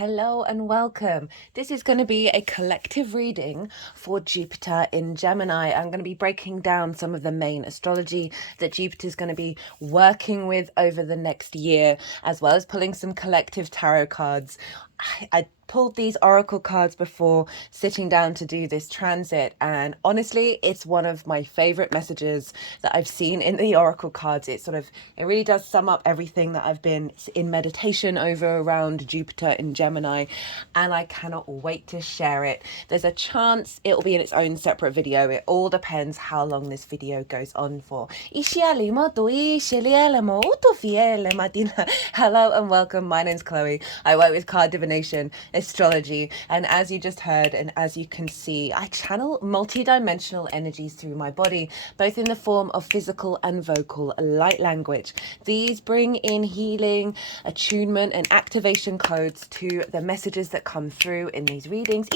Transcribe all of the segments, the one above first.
Hello and welcome. This is going to be a collective reading for Jupiter in Gemini. I'm going to be breaking down some of the main astrology that Jupiter is going to be working with over the next year, as well as pulling some collective tarot cards. I pulled these oracle cards before sitting down to do this transit, and honestly it's one of my favorite messages that I've seen in the oracle cards. It really does sum up everything that I've been in meditation over around Jupiter in Gemini, and I cannot wait to share it. There's a chance it will be in its own separate video. It all depends how long this video goes on for. Hello and welcome. My name's Chloe. I work with card divination, astrology, and as you just heard and as you can see, I channel multi-dimensional energies through my body, both in the form of physical and vocal light language. These bring in healing, attunement and activation codes to the messages that come through in these readings.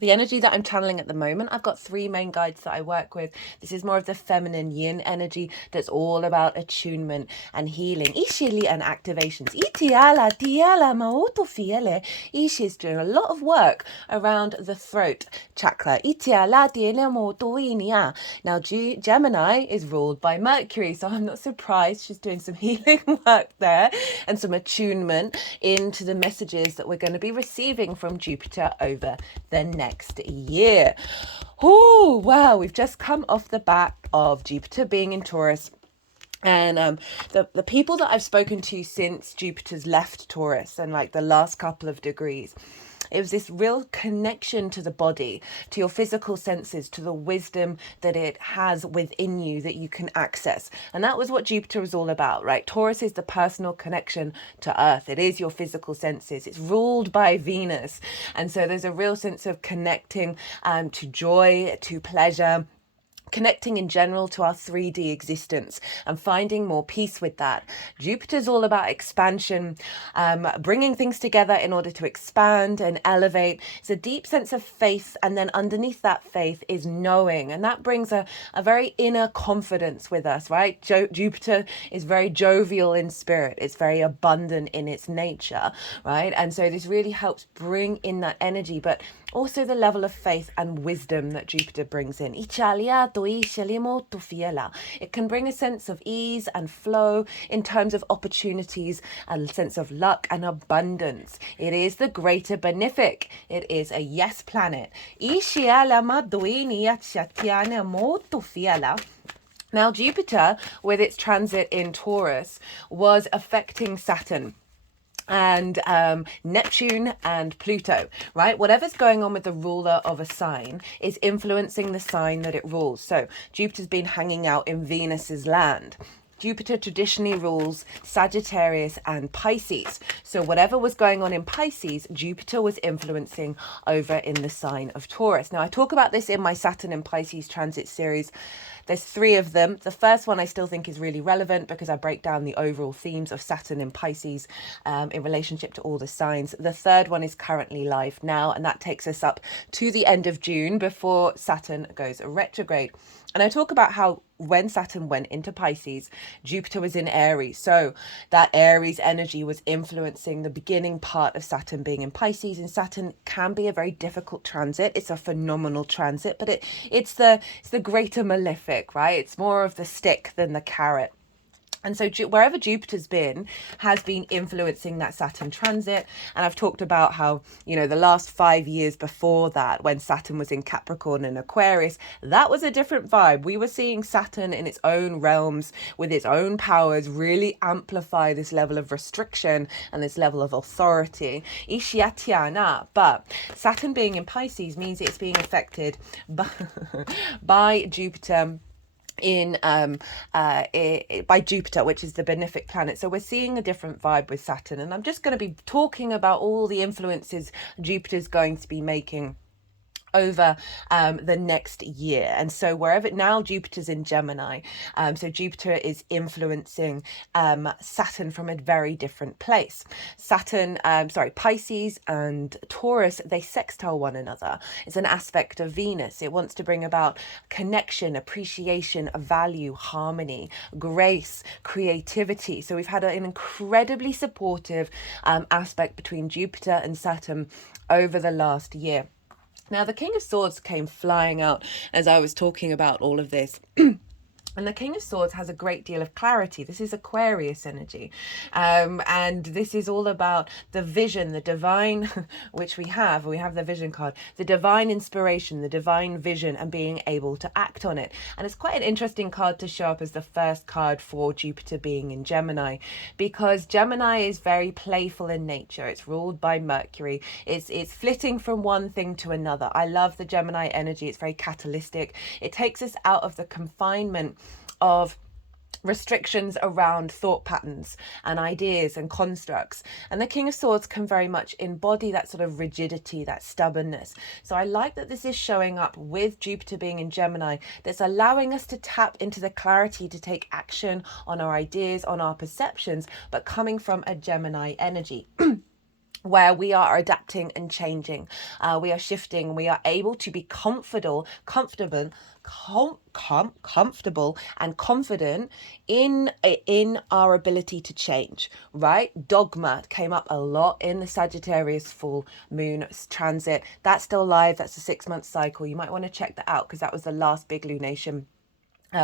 The energy that I'm channeling at the moment, I've got three main guides that I work with. This is more of the feminine yin energy that's all about attunement and healing. Ishili and activations. Ishi is doing a lot of work around the throat chakra. Now, Gemini is ruled by Mercury, so I'm not surprised she's doing some healing work there and some attunement into the messages that we're going to be receiving from Jupiter over the next year. Oh wow, we've just come off the back of Jupiter being in Taurus, and the people that I've spoken to since Jupiter's left Taurus and like the last couple of degrees, it was this real connection to the body, to your physical senses, to the wisdom that it has within you that you can access. And that was what Jupiter was all about, right? Taurus is the personal connection to Earth. It is your physical senses. It's ruled by Venus. And so there's a real sense of connecting to joy, to pleasure, connecting in general to our 3D existence and finding more peace with that. Jupiter's all about expansion, bringing things together in order to expand and elevate. It's a deep sense of faith, and then underneath that faith is knowing, and that brings a very inner confidence with us, right? Jupiter is very jovial in spirit. It's very abundant in its nature, right? And so this really helps bring in that energy, but also the level of faith and wisdom that Jupiter brings in. It can bring a sense of ease and flow in terms of opportunities, and a sense of luck and abundance. It is the greater benefic. It is a yes planet. Now, Jupiter, with its transit in Taurus, was affecting Saturn and Neptune and Pluto, right? Whatever's going on with the ruler of a sign is influencing the sign that it rules. So Jupiter's been hanging out in Venus's land. Jupiter traditionally rules Sagittarius and Pisces. So whatever was going on in Pisces, Jupiter was influencing over in the sign of Taurus. Now, I talk about this in my Saturn and Pisces transit series. There's three of them. The first one I still think is really relevant because I break down the overall themes of Saturn and Pisces in relationship to all the signs. The third one is currently live now, and that takes us up to the end of June before Saturn goes retrograde. And I talk about how when Saturn went into Pisces, Jupiter was in Aries. So that Aries energy was influencing the beginning part of Saturn being in Pisces. And Saturn can be a very difficult transit. It's a phenomenal transit, but it's the greater malefic, right? It's more of the stick than the carrot. And so wherever Jupiter's been has been influencing that Saturn transit. And I've talked about how, the last 5 years before that, when Saturn was in Capricorn and Aquarius, that was a different vibe. We were seeing Saturn in its own realms with its own powers really amplify this level of restriction and this level of authority. But Saturn being in Pisces means it's being affected by Jupiter by Jupiter, which is the benefic planet. So we're seeing a different vibe with Saturn, and I'm just going to be talking about all the influences Jupiter's going to be making over the next year. And so wherever now Jupiter's in Gemini, so Jupiter is influencing Saturn from a very different place. Pisces and Taurus, they sextile one another. It's an aspect of Venus. It wants to bring about connection, appreciation, value, harmony, grace, creativity. So we've had an incredibly supportive aspect between Jupiter and Saturn over the last year. Now, the King of Swords came flying out as I was talking about all of this. And the King of Swords has a great deal of clarity. This is Aquarius energy. And this is all about the vision, the divine, which we have the vision card, the divine inspiration, the divine vision, and being able to act on it. And it's quite an interesting card to show up as the first card for Jupiter being in Gemini, because Gemini is very playful in nature. It's ruled by Mercury. It's flitting from one thing to another. I love the Gemini energy. It's very catalytic. It takes us out of the confinement of restrictions around thought patterns and ideas and constructs. And the King of Swords can very much embody that sort of rigidity, that stubbornness. So I like that this is showing up with Jupiter being in Gemini, that's allowing us to tap into the clarity to take action on our ideas, on our perceptions, but coming from a Gemini energy. Where we are adapting and changing, we are shifting, we are able to be comfortable and confident in our ability to change, right? Dogma came up a lot in the Sagittarius full moon transit. That's still live. That's a 6-month cycle. You might want to check that out, because that was the last big lunation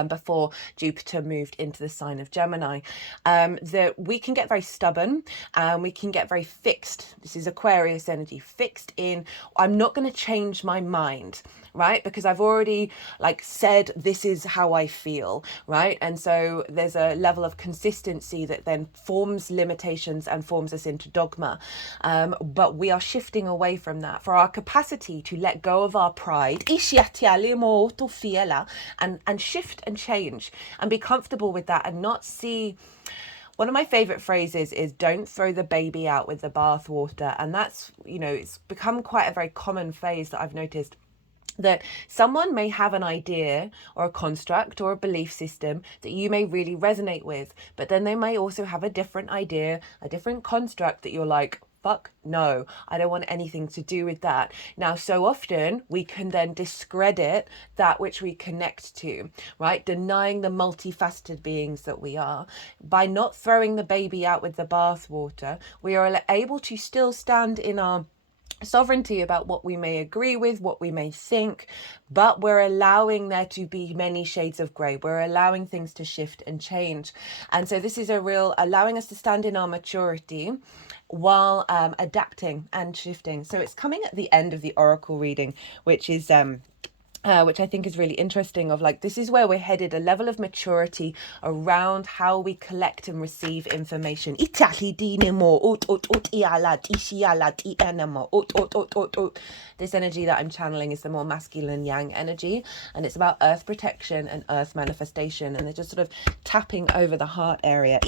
before Jupiter moved into the sign of Gemini. That we can get very stubborn and we can get very fixed. This is Aquarius energy, fixed in, I'm not going to change my mind, right? Because I've already said this is how I feel, right? And so there's a level of consistency that then forms limitations and forms us into dogma. But we are shifting away from that for our capacity to let go of our pride and shift and change and be comfortable with that, and not see. One of my favorite phrases is don't throw the baby out with the bathwater. And that's, it's become quite a very common phrase that I've noticed, that someone may have an idea or a construct or a belief system that you may really resonate with, but then they may also have a different idea, a different construct that you're like, fuck no, I don't want anything to do with that. Now, so often we can then discredit that which we connect to, right? Denying the multifaceted beings that we are. By not throwing the baby out with the bathwater, we are able to still stand in our sovereignty about what we may agree with, what we may think, but we're allowing there to be many shades of grey. We're allowing things to shift and change. And so this is a real allowing us to stand in our maturity while adapting and shifting. So it's coming at the end of the oracle reading, which is which I think is really interesting, of this is where we're headed, a level of maturity around how we collect and receive information. This energy that I'm channeling is the more masculine yang energy, and it's about earth protection and earth manifestation, and they're just sort of tapping over the heart area.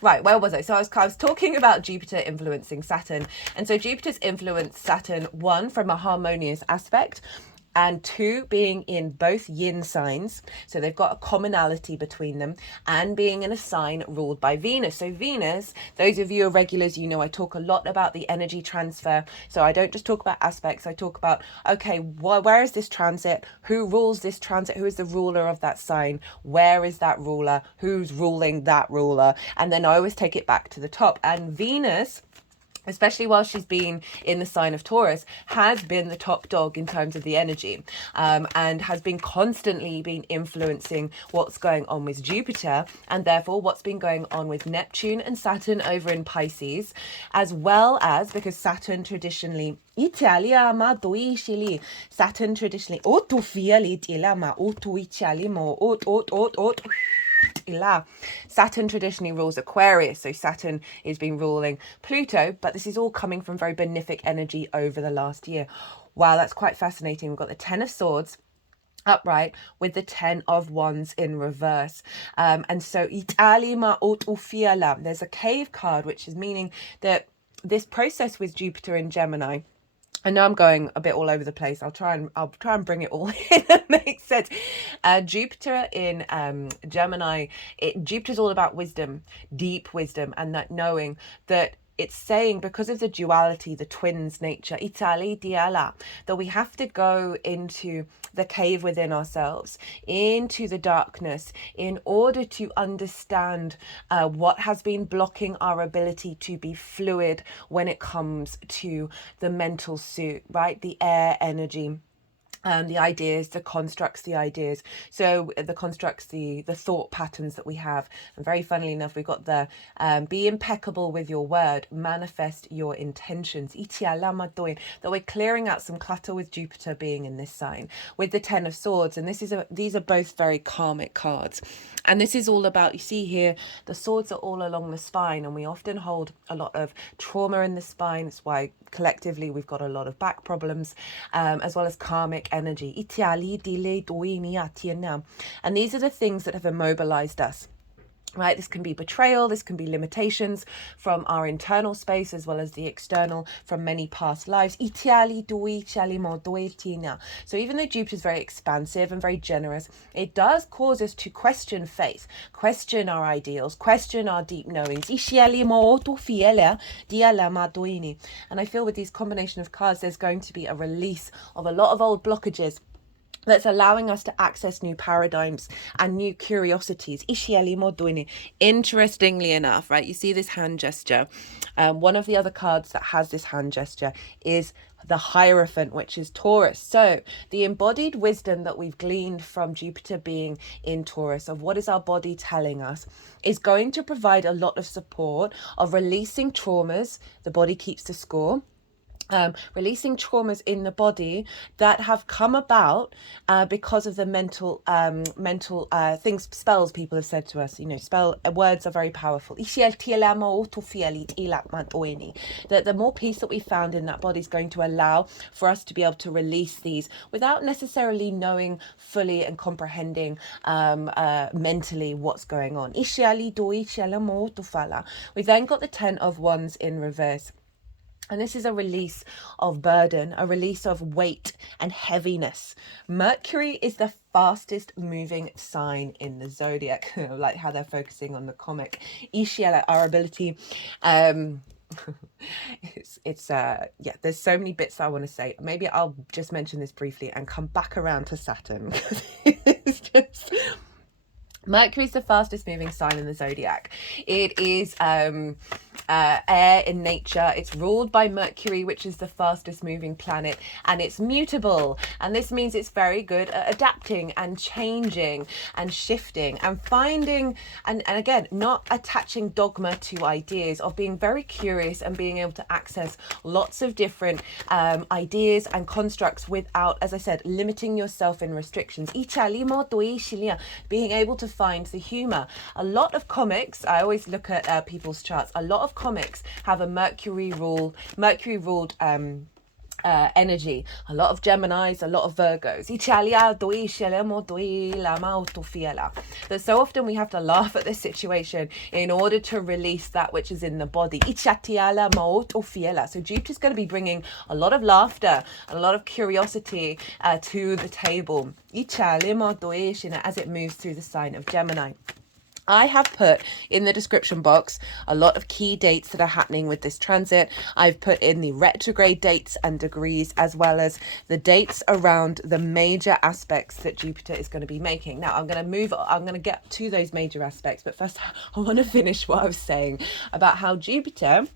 Right, where was I? So I was talking about Jupiter influencing Saturn. And so Jupiter's influenced Saturn, 1, from a harmonious aspect, and 2, being in both yin signs. So they've got a commonality between them, and being in a sign ruled by Venus. So Venus, those of you who are regulars, I talk a lot about the energy transfer. So I don't just talk about aspects. I talk about, okay, where is this transit? Who rules this transit? Who is the ruler of that sign? Where is that ruler? Who's ruling that ruler? And then I always take it back to the top. And Venus, especially while she's been in the sign of Taurus, has been the top dog in terms of the energy, and has been constantly influencing what's going on with Jupiter, and therefore what's been going on with Neptune and Saturn over in Pisces, as well as, because Saturn traditionally Saturn traditionally rules Aquarius, so Saturn is been ruling Pluto, but this is all coming from very benefic energy over the last year. Wow, that's quite fascinating. We've got the Ten of Swords, upright with the 10 of wands in reverse. And so Italima Otufiala, there's a cave card, which is meaning that this process with Jupiter in Gemini, I know I'm going a bit all over the place. I'll try and bring it all in and make sense. Jupiter in Gemini, Jupiter's all about wisdom, deep wisdom, and that knowing that it's saying, because of the duality, the twins nature, Itali diala, that we have to go into the cave within ourselves, into the darkness, in order to understand what has been blocking our ability to be fluid when it comes to the mental suit, right? The air energy. The ideas, the constructs, the ideas. So the constructs, the thought patterns that we have. And very funnily enough, we've got the be impeccable with your word, manifest your intentions. That we're clearing out some clutter with Jupiter being in this sign. With the 10 of Swords, and these are both very karmic cards. And this is all about, you see here, the swords are all along the spine, and we often hold a lot of trauma in the spine. That's why collectively we've got a lot of back problems, as well as karmic energy. And these are the things that have immobilized us. Right, this can be betrayal, this can be limitations from our internal space as well as the external from many past lives. So even though Jupiter is very expansive and very generous, it does cause us to question faith, question our ideals, question our deep knowings. And I feel with these combination of cards, there's going to be a release of a lot of old blockages that's allowing us to access new paradigms and new curiosities. Interestingly enough, right, you see this hand gesture. One of the other cards that has this hand gesture is the Hierophant, which is Taurus. So the embodied wisdom that we've gleaned from Jupiter being in Taurus of what is our body telling us is going to provide a lot of support of releasing traumas. The body keeps the score. Releasing traumas in the body that have come about because of the mental things, spells people have said to us. Words are very powerful. That the more peace that we found in that body is going to allow for us to be able to release these without necessarily knowing fully and comprehending mentally what's going on. We've then got the 10 of Wands in reverse. And this is a release of burden, a release of weight and heaviness. Mercury is the fastest moving sign in the zodiac. I like how they're focusing on the comic. Ishiela, our ability. There's so many bits I want to say. Maybe I'll just mention this briefly and come back around to Saturn. It's just... Mercury is the fastest moving sign in the zodiac. It is air in nature. It's ruled by Mercury, which is the fastest moving planet, and it's mutable. And this means it's very good at adapting and changing and shifting and finding, and again, not attaching dogma to ideas, of being very curious and being able to access lots of different ideas and constructs without, as I said, limiting yourself in restrictions. Being able to find the humor. A lot of comics, I always look at people's charts, a lot of comics have a Mercury ruled energy. A lot of Geminis, a lot of Virgos. That so often we have to laugh at this situation in order to release that which is in the body. So Jupiter's going to be bringing a lot of laughter and a lot of curiosity to the table as it moves through the sign of Gemini. I have put in the description box a lot of key dates that are happening with this transit. I've put in the retrograde dates and degrees, as well as the dates around the major aspects that Jupiter is going to be making. Now, I'm going to get to those major aspects, but first I want to finish what I was saying about how Jupiter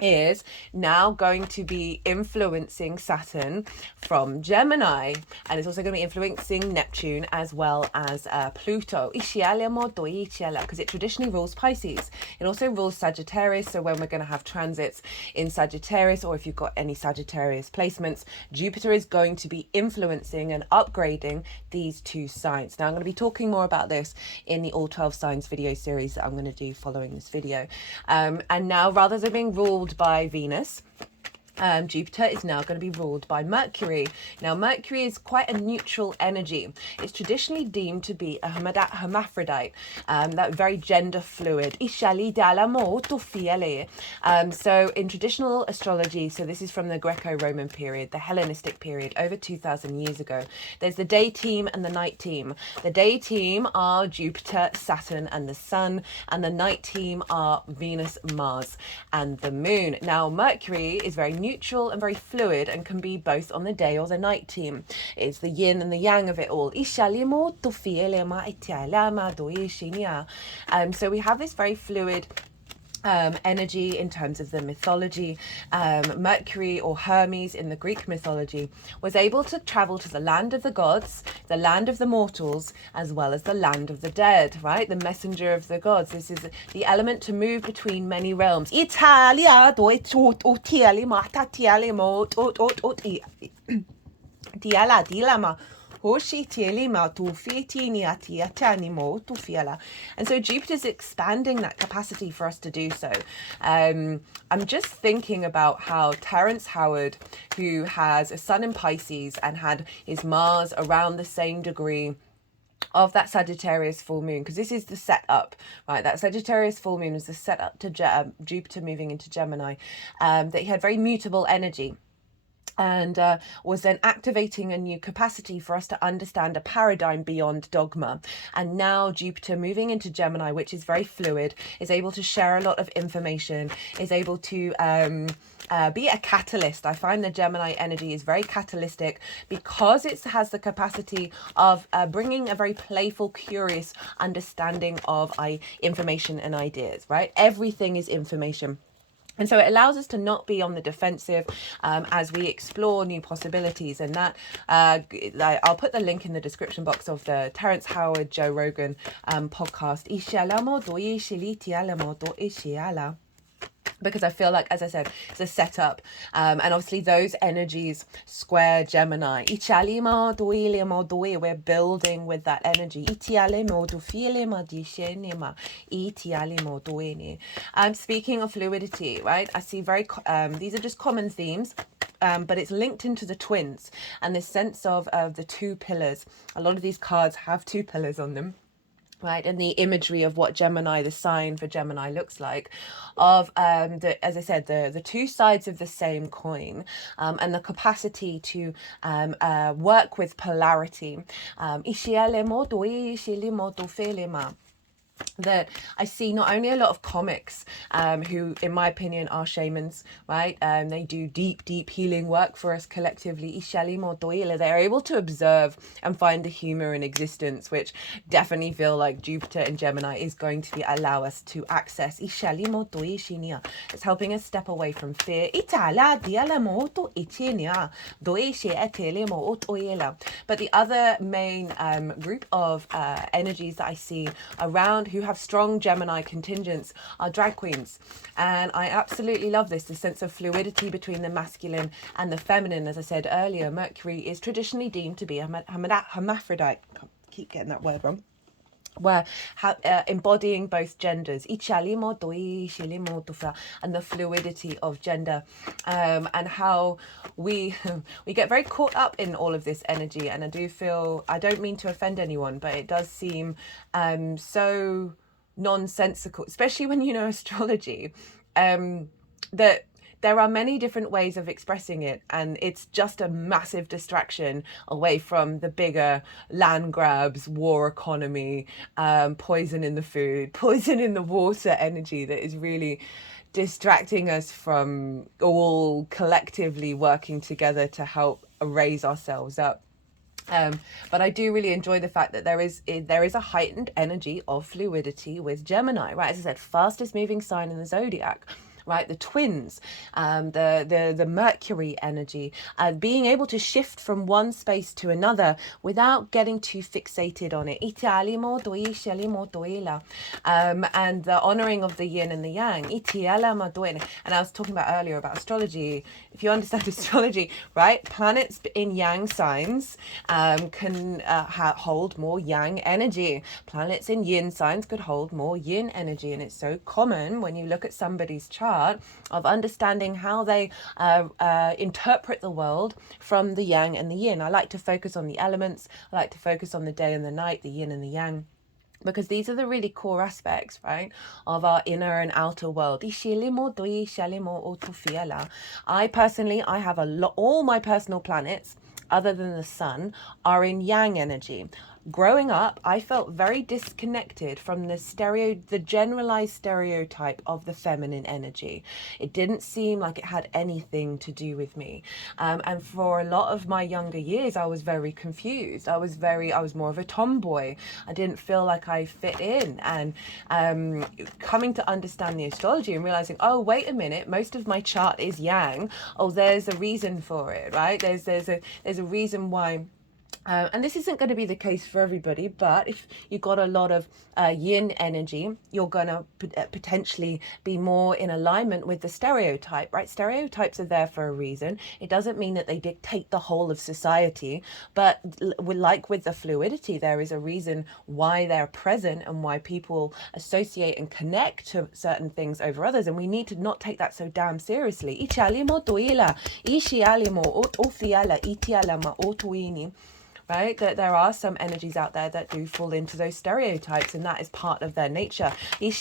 is now going to be influencing Saturn from Gemini, and it's also going to be influencing Neptune as well as Pluto, because it traditionally rules Pisces. It also rules Sagittarius, so when we're going to have transits in Sagittarius, or if you've got any Sagittarius placements, Jupiter is going to be influencing and upgrading these two signs. Now, I'm going to be talking more about this in the All 12 Signs video series that I'm going to do following this video. And now, rather than being ruled by Venus, Jupiter is now going to be ruled by Mercury. Now, Mercury is quite a neutral energy. It's traditionally deemed to be a hermaphrodite, that very gender fluid. So in traditional astrology, so this is from the Greco-Roman period, the Hellenistic period, over 2,000 years ago, there's the day team and the night team. The day team are Jupiter, Saturn, and the Sun, and the night team are Venus, Mars, and the Moon. Now, Mercury is very neutral and very fluid and can be both on the day or the night team. It's the yin and the yang of it all. So we have this very fluid energy in terms of the mythology. Mercury, or Hermes in the Greek mythology, was able to travel to the land of the gods, the land of the mortals, as well as the land of the dead, right? The messenger of the gods. This is the element to move between many realms. And so Jupiter's expanding that capacity for us to do so. I'm just thinking about how Terence Howard, who has a sun in Pisces and had his Mars around the same degree of that Sagittarius full moon, because this is the setup, right? That Sagittarius full moon is the setup to Jupiter moving into Gemini, that he had very mutable energy, and was then activating a new capacity for us to understand a paradigm beyond dogma. And now Jupiter moving into Gemini, which is very fluid, is able to share a lot of information, is able to be a catalyst. I find the Gemini energy is very catalytic because it has the capacity of bringing a very playful, curious understanding of information and ideas, right? Everything is information. And so it allows us to not be on the defensive as we explore new possibilities. And that I'll put the link in the description box of the Terence Howard, Joe Rogan podcast. Because I feel like, as I said, it's a setup. And obviously those energies square Gemini. We're building with that energy. Speaking of fluidity, right? I see these are just common themes. But it's linked into the twins and this sense of the two pillars. A lot of these cards have two pillars on them. Right, and the imagery of what Gemini, the sign for Gemini, looks like, of as I said, the two sides of the same coin, and the capacity to work with polarity. That I see not only a lot of comics who, in my opinion, are shamans, right? They do deep healing work for us collectively. They're able to observe and find the humor in existence, which definitely feel like Jupiter in Gemini is going to allow us to access. It's helping us step away from fear. But the other main group of energies that I see around who have strong Gemini contingents are drag queens. And I absolutely love this, the sense of fluidity between the masculine and the feminine. As I said earlier, Mercury is traditionally deemed to be a hermaphrodite. I keep getting that word wrong. Where embodying both genders, and the fluidity of gender, and how we get very caught up in all of this energy. And I do feel, I don't mean to offend anyone, but it does seem so nonsensical, especially when you know astrology, that there are many different ways of expressing it, and it's just a massive distraction away from the bigger land grabs, war economy, poison in the food, poison in the water energy that is really distracting us from all collectively working together to help raise ourselves up. But I do really enjoy the fact that there is a heightened energy of fluidity with Gemini, right? As I said, fastest moving sign in the zodiac. Right, the twins, the Mercury energy, being able to shift from one space to another without getting too fixated on it. And the honoring of the yin and the yang. And I was talking about earlier about astrology. If you understand astrology, right, planets in yang signs can hold more yang energy. Planets in yin signs could hold more yin energy, and it's so common when you look at somebody's chart part of understanding how they interpret the world from the yang and the yin. I like to focus on the elements. I like to focus on the day and the night, the yin and the yang, because these are the really core aspects, right, of our inner and outer world. I personally, I have a lot, all my personal planets, other than the sun, are in yang energy. Growing up, I felt very disconnected from the generalized stereotype of the feminine energy. It didn't seem like it had anything to do with me. And for a lot of my younger years, I was very confused. I was more of a tomboy. I didn't feel like I fit in. And coming to understand the astrology and realizing, oh, wait a minute, most of my chart is yang. Oh, there's a reason for it, right? There's a reason why. And this isn't going to be the case for everybody, but if you've got a lot of yin energy, you're going to potentially be more in alignment with the stereotype, right? Stereotypes are there for a reason. It doesn't mean that they dictate the whole of society, but like with the fluidity, there is a reason why they're present and why people associate and connect to certain things over others. And we need to not take that so damn seriously. Right, that there are some energies out there that do fall into those stereotypes, and that is part of their nature. And they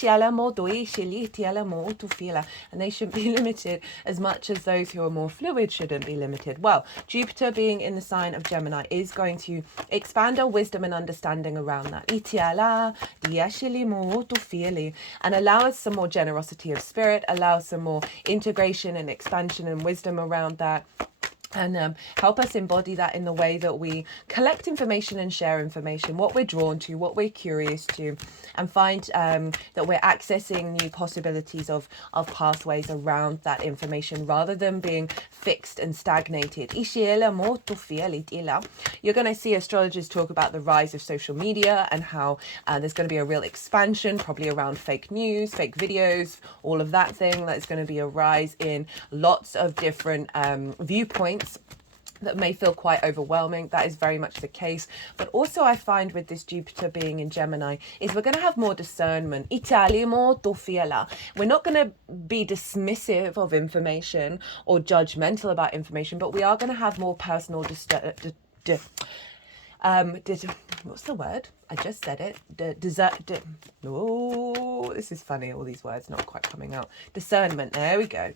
shouldn't be limited as much as those who are more fluid shouldn't be limited. Well, Jupiter being in the sign of Gemini is going to expand our wisdom and understanding around that. And allow us some more generosity of spirit, allow some more integration and expansion and wisdom around that. And help us embody that in the way that we collect information and share information, what we're drawn to, what we're curious to, and find that we're accessing new possibilities of pathways around that information rather than being fixed and stagnated. You're going to see astrologers talk about the rise of social media and how there's going to be a real expansion, probably around fake news, fake videos, all of that thing. There's going to be a rise in lots of different viewpoints that may feel quite overwhelming. That is very much the case. But also I find with this Jupiter being in Gemini is we're going to have more discernment. We're not going to be dismissive of information or judgmental about information, but we are going to have more personal what's the word? I just said it. Oh, this is funny. All these words not quite coming out. Discernment. There we go.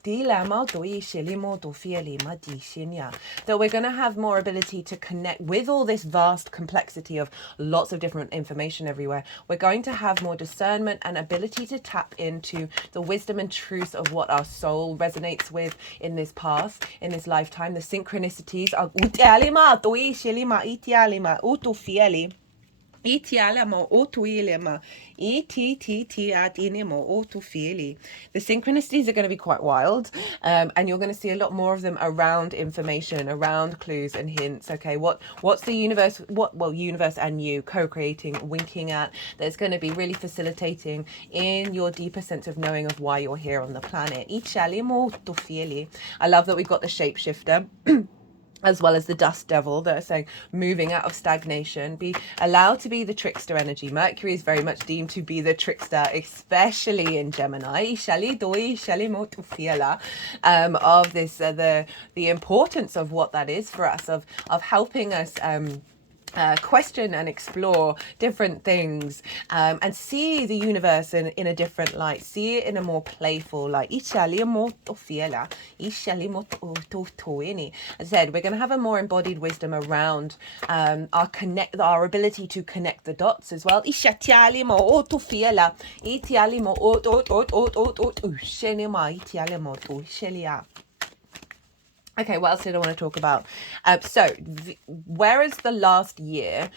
That we're going to have more ability to connect with all this vast complexity of lots of different information everywhere. We're going to have more discernment and ability to tap into the wisdom and truth of what our soul resonates with in this path, in this lifetime. The synchronicities are the synchronicities are going to be quite wild, and you're going to see a lot more of them around information, around clues and hints. Okay, what's the universe, universe and you co-creating, winking at, that's going to be really facilitating in your deeper sense of knowing of why you're here on the planet. I love that we've got the shapeshifter as well as the dust devil that are saying moving out of stagnation. Be allowed to be the trickster energy. Mercury is very much deemed to be the trickster, especially in Gemini. Of this, the importance of what that is for us, of helping us question and explore different things, and see the universe in a different light, see it in a more playful light. As I said, we're going to have a more embodied wisdom around our ability to connect the dots as well. Okay, what else did I want to talk about? Whereas the last year,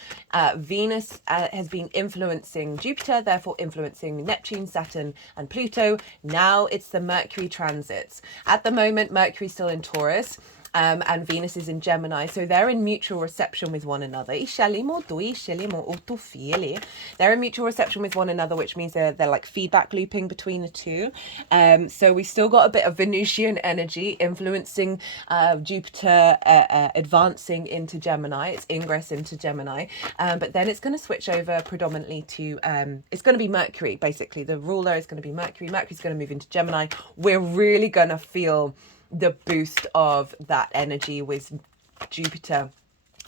Venus has been influencing Jupiter, therefore influencing Neptune, Saturn, and Pluto, now it's the Mercury transits. At the moment, Mercury's still in Taurus. and Venus is in Gemini, so they're in mutual reception with one another. They're in mutual reception with one another, which means they're like feedback looping between the two. So we still got a bit of Venusian energy influencing Jupiter advancing into Gemini. It's ingress into Gemini, but then it's going to switch over predominantly to it's going to be Mercury. Basically, the ruler is going to be Mercury. Mercury's going to move into Gemini. We're really going to feel the boost of that energy with Jupiter,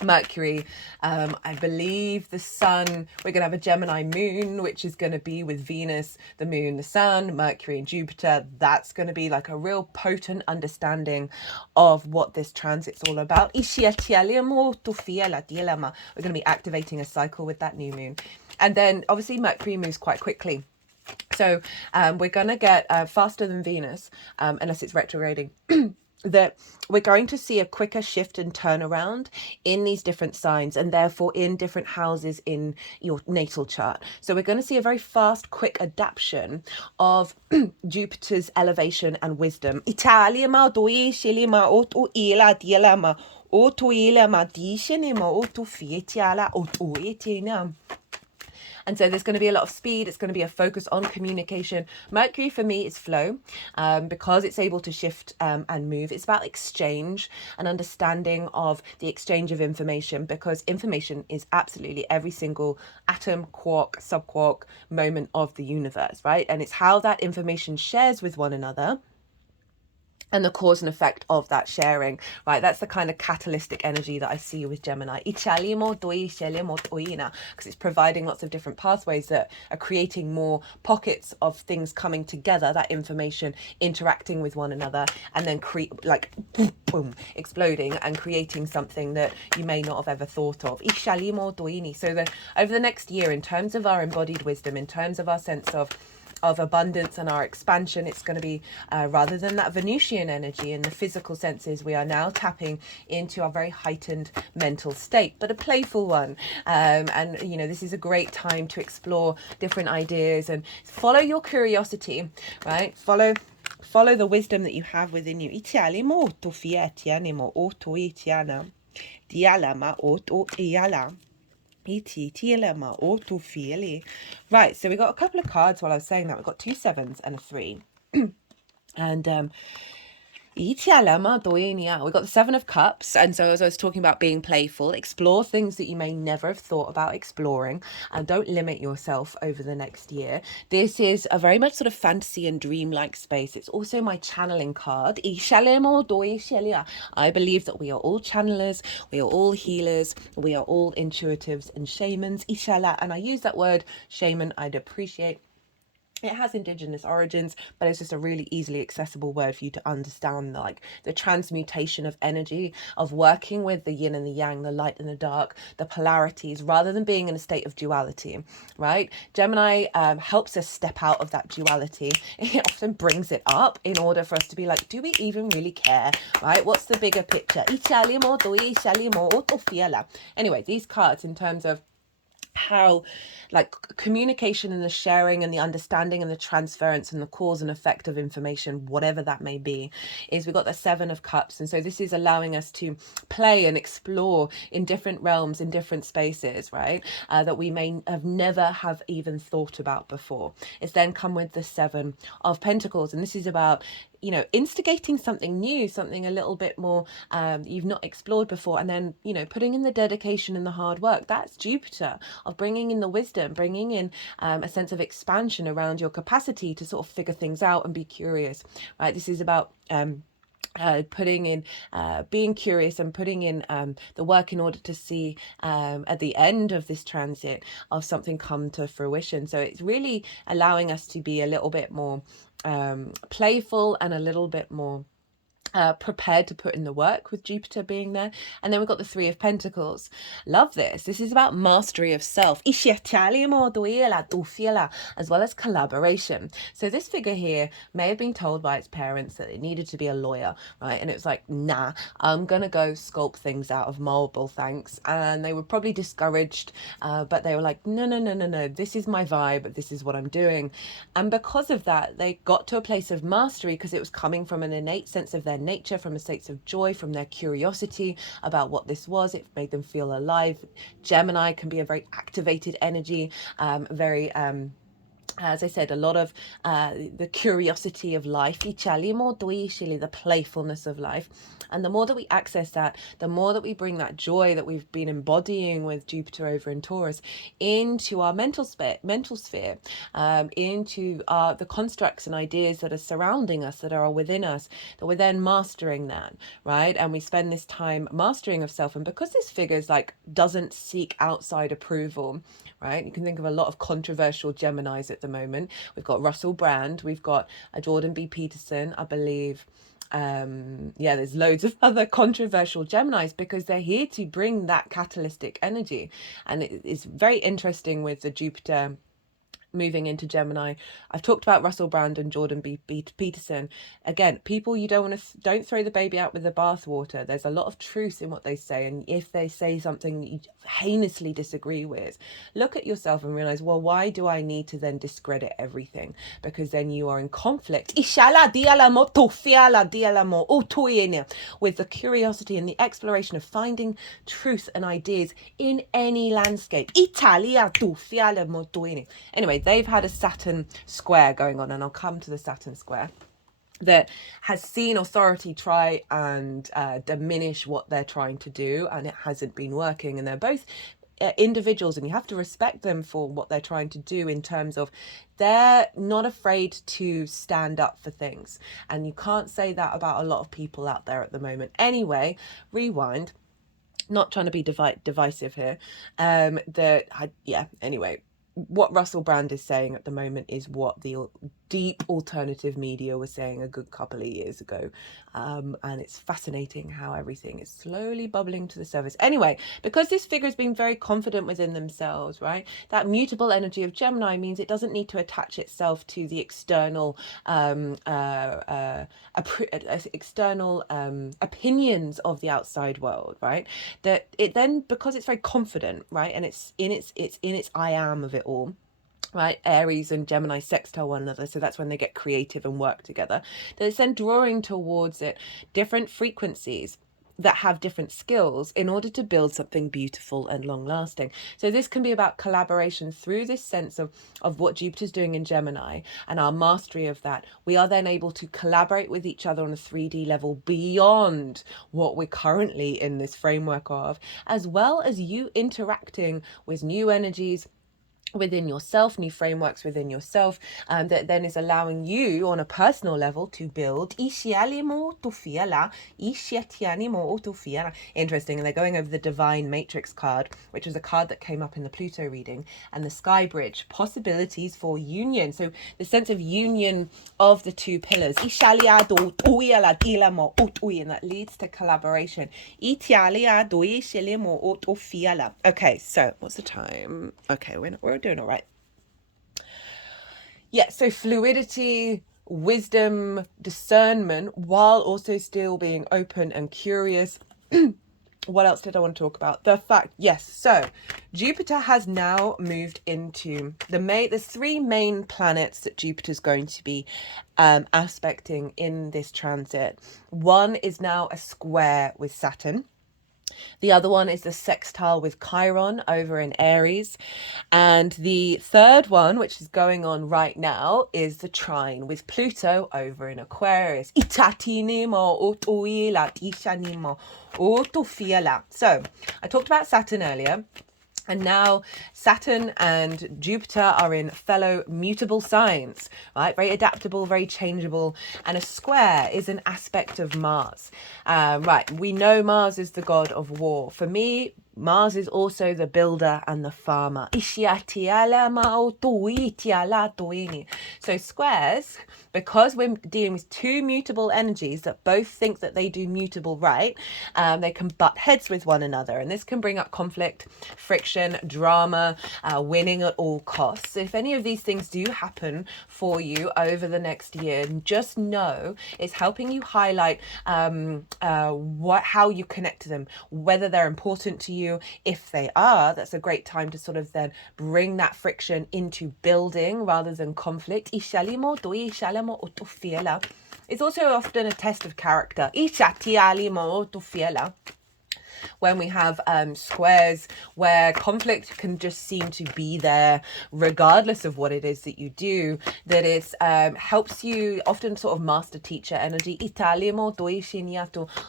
Mercury. I believe the sun, we're going to have a Gemini moon, which is going to be with Venus, the moon, the sun, Mercury and Jupiter. That's going to be like a real potent understanding of what this transit's all about. We're going to be activating a cycle with that new moon. And then obviously Mercury moves quite quickly. So we're going to get faster than Venus, unless it's retrograding, that we're going to see a quicker shift and turnaround in these different signs and therefore in different houses in your natal chart. So we're going to see a very fast, quick adaptation of Jupiter's elevation and wisdom. And so there's going to be a lot of speed. It's going to be a focus on communication. Mercury for me is flow, because it's able to shift and move. It's about exchange and understanding of the exchange of information, because information is absolutely every single atom, quark, subquark moment of the universe, right? And it's how that information shares with one another and the cause and effect of that sharing, right? That's the kind of catalytic energy that I see with Gemini. Because it's providing lots of different pathways that are creating more pockets of things coming together, that information interacting with one another, and then like boom, boom, exploding and creating something that you may not have ever thought of. So over the next year, in terms of our embodied wisdom, in terms of our sense of abundance and our expansion, it's going to be rather than that Venusian energy in the physical senses, we are now tapping into our very heightened mental state, but a playful one. And you know, this is a great time to explore different ideas and follow your curiosity, right? Follow the wisdom that you have within you. Right, so we got a couple of cards while I was saying that. We've got 2 7s and a 3. And we got the 7 of Cups, and so as I was talking about being playful, explore things that you may never have thought about exploring, and don't limit yourself over the next year. This is a very much sort of fantasy and dream-like space. It's also my channeling card. I believe that we are all channelers, we are all healers, we are all intuitives and shamans. And I use that word shaman. I'd appreciate it has indigenous origins, but it's just a really easily accessible word for you to understand, like the transmutation of energy, of working with the yin and the yang, the light and the dark, the polarities, rather than being in a state of duality, right? Gemini helps us step out of that duality. It often brings it up in order for us to be like, do we even really care, right? What's the bigger picture? Anyway, these cards in terms of how like communication and the sharing and the understanding and the transference and the cause and effect of information, whatever that may be, is we've got the 7 of Cups. And so this is allowing us to play and explore in different realms, in different spaces, right? That we may have never have even thought about before. It's then come with the 7 of Pentacles, and this is about, you know, instigating something new, something a little bit more you've not explored before, and then, you know, putting in the dedication and the hard work. That's Jupiter, of bringing in the wisdom, bringing in a sense of expansion around your capacity to sort of figure things out and be curious, right? This is about putting in being curious and putting in the work in order to see at the end of this transit of something come to fruition. So it's really allowing us to be a little bit more playful and a little bit more prepared to put in the work with Jupiter being there. And then we've got the 3 of Pentacles. Love this. This is about mastery of self, as well as collaboration. So this figure here may have been told by its parents that it needed to be a lawyer, right? And it was like, nah, I'm gonna go sculpt things out of marble, thanks. And they were probably discouraged, but they were like, no, this is my vibe, this is what I'm doing. And because of that, they got to a place of mastery because it was coming from an innate sense of their nature, from a state of joy, from their curiosity about what this was. It made them feel alive. Gemini can be a very activated energy, very as I said, a lot of the curiosity of life, the playfulness of life. And the more that we access that, the more that we bring that joy that we've been embodying with Jupiter over in Taurus into our mental sphere, into the constructs and ideas that are surrounding us, that are within us, that we're then mastering that, right? And we spend this time mastering of self. And because this figure is like, doesn't seek outside approval, right? You can think of a lot of controversial Geminis at the moment. We've got Russell Brand, we've got Jordan B. Peterson, I believe. There's loads of other controversial Geminis because they're here to bring that catalytic energy. And it's very interesting with the Jupiter moving into Gemini. I've talked about Russell Brand and Jordan B. Peterson. Again, people, you don't want to don't throw the baby out with the bathwater. There's a lot of truth in what they say, and if they say something that you heinously disagree with, look at yourself and realize, well, why do I need to then discredit everything? Because then you are in conflict with the curiosity and the exploration of finding truth and ideas in any landscape. Anyway, they've had a Saturn square going on, and I'll come to the Saturn square, that has seen authority try and diminish what they're trying to do, and it hasn't been working. And they're both individuals, and you have to respect them for what they're trying to do, in terms of they're not afraid to stand up for things. And you can't say that about a lot of people out there at the moment. Anyway, rewind. Not trying to be divisive here. Anyway, what Russell Brand is saying at the moment is what the deep alternative media was saying a good couple of years ago. And it's fascinating how everything is slowly bubbling to the surface. Anyway, because this figure has been very confident within themselves, right? That mutable energy of Gemini means it doesn't need to attach itself to the external opinions of the outside world, right? That it then, because it's very confident, right? And it's in its I am of it all, right? Aries and Gemini sextile one another, so that's when they get creative and work together. That it's then drawing towards it different frequencies that have different skills in order to build something beautiful and long lasting. So this can be about collaboration through this sense of what Jupiter's doing in Gemini and our mastery of that. We are then able to collaborate with each other on a 3D level beyond what we're currently in this framework of, as well as you interacting with new energies within yourself, new frameworks within yourself, that then is allowing you on a personal level to build. Interesting, and they're going over the Divine Matrix card, which was a card that came up in the Pluto reading, and the Sky Bridge, possibilities for union. So the sense of union of the two pillars, and that leads to collaboration. Okay, so what's the time? Okay, we're doing all right. Yeah, so fluidity, wisdom, discernment, while also still being open and curious. What else did I want to talk about? The fact, yes, so Jupiter has now moved into there's three main planets that Jupiter's going to be aspecting in this transit. One is now a square with Saturn. The other one is the sextile with Chiron over in Aries. And the third one, which is going on right now, is the trine with Pluto over in Aquarius. So I talked about Saturn earlier. And now Saturn and Jupiter are in fellow mutable signs, right? Very adaptable, very changeable. And a square is an aspect of Mars. Right, we know Mars is the god of war. For me, Mars is also the builder and the farmer. So squares, because we're dealing with two mutable energies that both think that they do mutable right, they can butt heads with one another. And this can bring up conflict, friction, drama, winning at all costs. If any of these things do happen for you over the next year, just know it's helping you highlight how you connect to them, whether they're important to you. If they are, that's a great time to sort of then bring that friction into building rather than conflict. It's It's also often a test of character. When we have squares where conflict can just seem to be there regardless of what it is that you do, that it helps you often sort of master teacher energy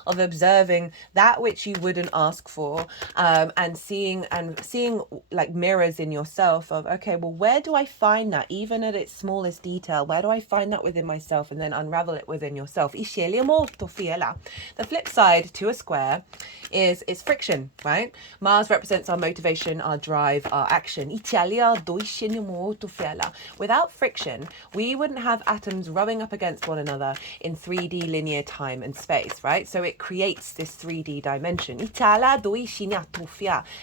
of observing that which you wouldn't ask for, and seeing like mirrors in yourself of, okay, well, where do I find that, even at its smallest detail? Where do I find that within myself, and then unravel it within yourself. The flip side to a square is friction, right? Mars represents our motivation, our drive, our action. Without friction, we wouldn't have atoms rubbing up against one another in 3D linear time and space, right? So it creates this 3D dimension.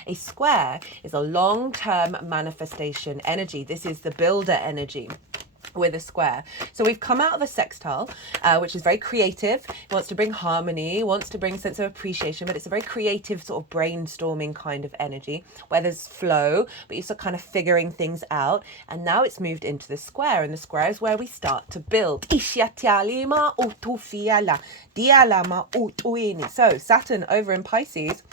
A square is a long-term manifestation energy. This is the builder energy with a square. So we've come out of a sextile, which is very creative. It wants to bring harmony, wants to bring sense of appreciation, but it's a very creative sort of brainstorming kind of energy where there's flow, but you're sort of kind of figuring things out. And now it's moved into the square, and the square is where we start to build. So Saturn over in Pisces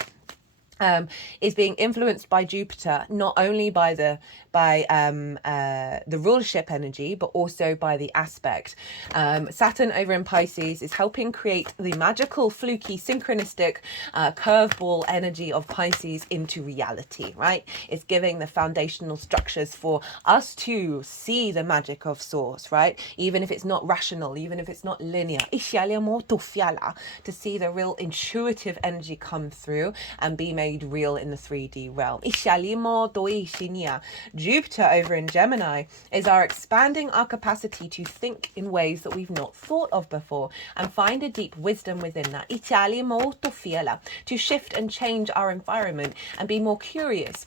is being influenced by Jupiter, not only by the rulership energy, but also by the aspect. Saturn over in Pisces is helping create the magical, fluky, synchronistic curveball energy of Pisces into reality, right? It's giving the foundational structures for us to see the magic of source, right? Even if it's not rational, even if it's not linear, to see the real intuitive energy come through and be made real in the 3D realm. Jupiter over in Gemini is our expanding our capacity to think in ways that we've not thought of before and find a deep wisdom within that. To shift and change our environment and be more curious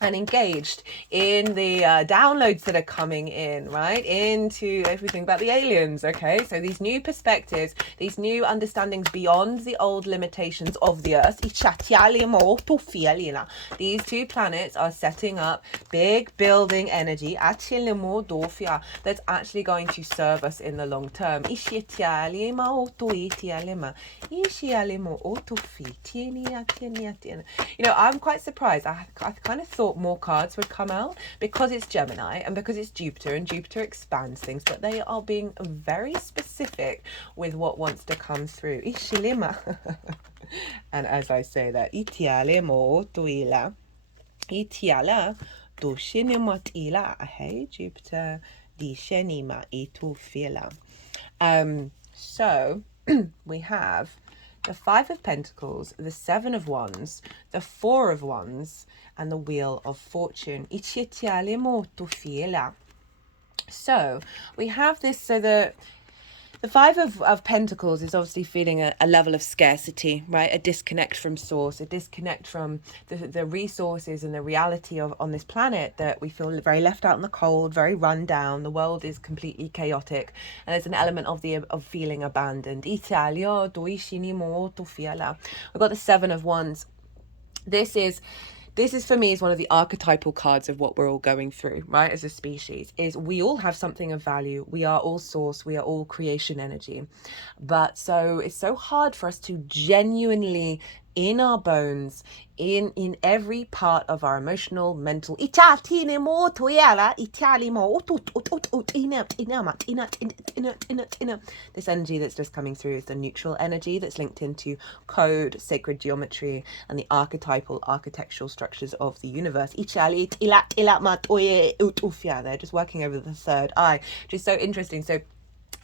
and engaged in the downloads that are coming in, right? Into everything about the aliens, okay? So these new perspectives, these new understandings beyond the old limitations of the Earth. These two planets are setting up big building energy that's actually going to serve us in the long term. You know, I'm quite surprised. I kind of thought more cards would come out because it's Gemini and because it's Jupiter, and Jupiter expands things, but they are being very specific with what wants to come through. And as I say that, hey Jupiter, so we have the Five of Pentacles, the Seven of Wands, the Four of Wands, and the Wheel of Fortune. So we have this, so the Five of Pentacles is obviously feeling a level of scarcity, right? A disconnect from source, a disconnect from the resources and the reality of on this planet, that we feel very left out in the cold, very run down. The world is completely chaotic, and there's an element of feeling abandoned. We've got the Seven of Wands. This is for me is one of the archetypal cards of what we're all going through, right? As a species, is we all have something of value. We are all source. We are all creation energy. But so it's so hard for us to genuinely, in our bones, in every part of our emotional, mental, this energy that's just coming through is the neutral energy that's linked into code, sacred geometry, and the architectural structures of the universe. They're just working over the third eye, which is so interesting. So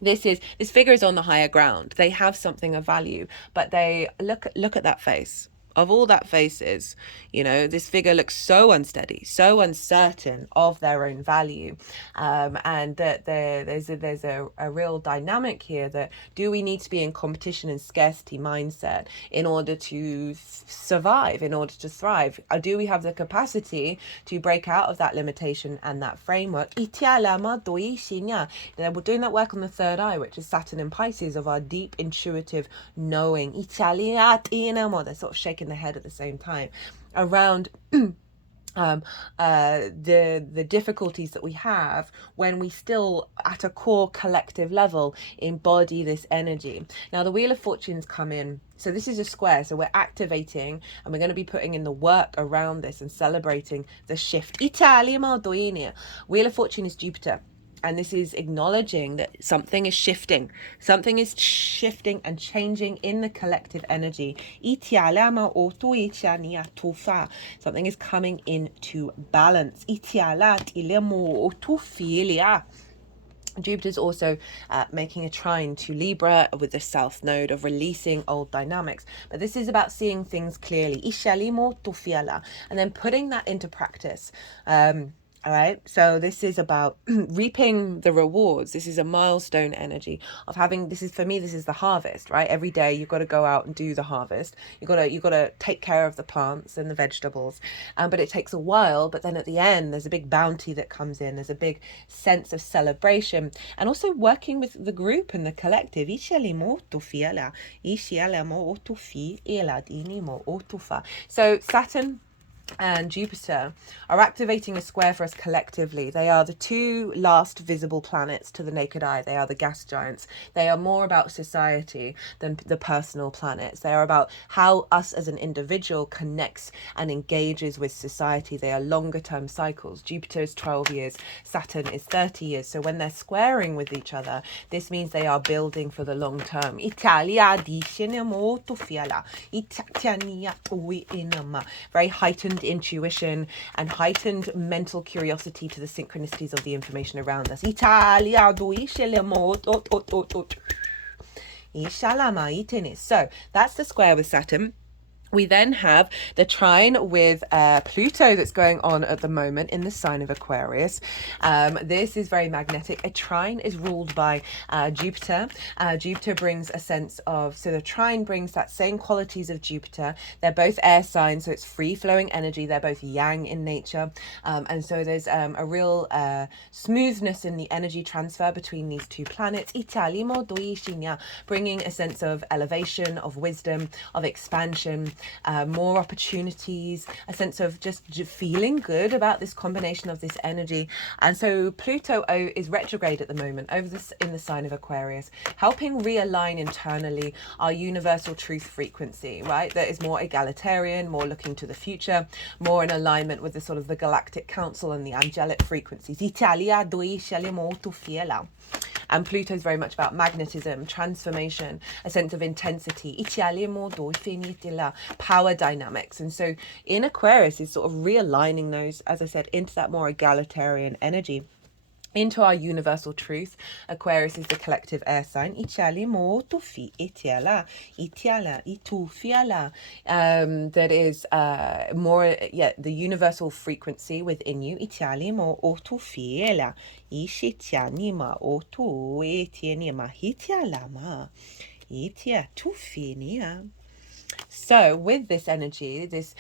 this figure is on the higher ground. They have something of value, but they look at that face. Of all that faces, you know, this figure looks so unsteady, so uncertain of their own value, and that there's a real dynamic here. That do we need to be in competition and scarcity mindset in order to survive, in order to thrive? Or do we have the capacity to break out of that limitation and that framework? We're doing that work on the third eye, which is Saturn and Pisces, of our deep intuitive knowing. They're sort of shaking the head at the same time around the difficulties that we have when we still at a core collective level embody this energy. Now the Wheel of Fortune's come in, so this is a square, so we're activating and we're going to be putting in the work around this and celebrating the shift. Italia Maldoinia. Wheel of Fortune is Jupiter. And this is acknowledging that something is shifting. Something is shifting and changing in the collective energy. Something is coming into balance. Jupiter's also making a trine to Libra with the South Node of releasing old dynamics. But this is about seeing things clearly. And then putting that into practice. All right, so this is about reaping the rewards. This is a milestone energy of having, this is, for me, this is the harvest, right? Every day you've got to go out and do the harvest. You've got to take care of the plants and the vegetables. But it takes a while, but then at the end, there's a big bounty that comes in. There's a big sense of celebration and also working with the group and the collective. So Saturn and Jupiter are activating a square for us collectively. They are the two last visible planets to the naked eye. They are the gas giants. They are more about society than the personal planets. They are about how us as an individual connects and engages with society. They are longer term cycles. Jupiter is 12 years, Saturn is 30 years. So when they're squaring with each other, this means they are building for the long term. Very heightened intuition and heightened mental curiosity to the synchronicities of the information around us. So that's the square with Saturn. We then have the trine with Pluto that's going on at the moment in the sign of Aquarius. This is very magnetic. A trine is ruled by Jupiter. Jupiter brings a sense of, so the trine brings that same qualities of Jupiter. They're both air signs, so it's free-flowing energy. They're both yang in nature. And so there's a real smoothness in the energy transfer between these two planets. Bringing a sense of elevation, of wisdom, of expansion, more opportunities, a sense of just feeling good about this combination of this energy. And so Pluto is retrograde at the moment over this in the sign of Aquarius, helping realign internally our universal truth frequency, right? That is more egalitarian, more looking to the future, more in alignment with the sort of the galactic council and the angelic frequencies. And Pluto is very much about magnetism, transformation, a sense of intensity, power dynamics. And so in Aquarius is sort of realigning those, as I said, into that more egalitarian energy, into our universal truth. Aquarius is the collective air sign. That is more, the universal frequency within you. So with this energy, this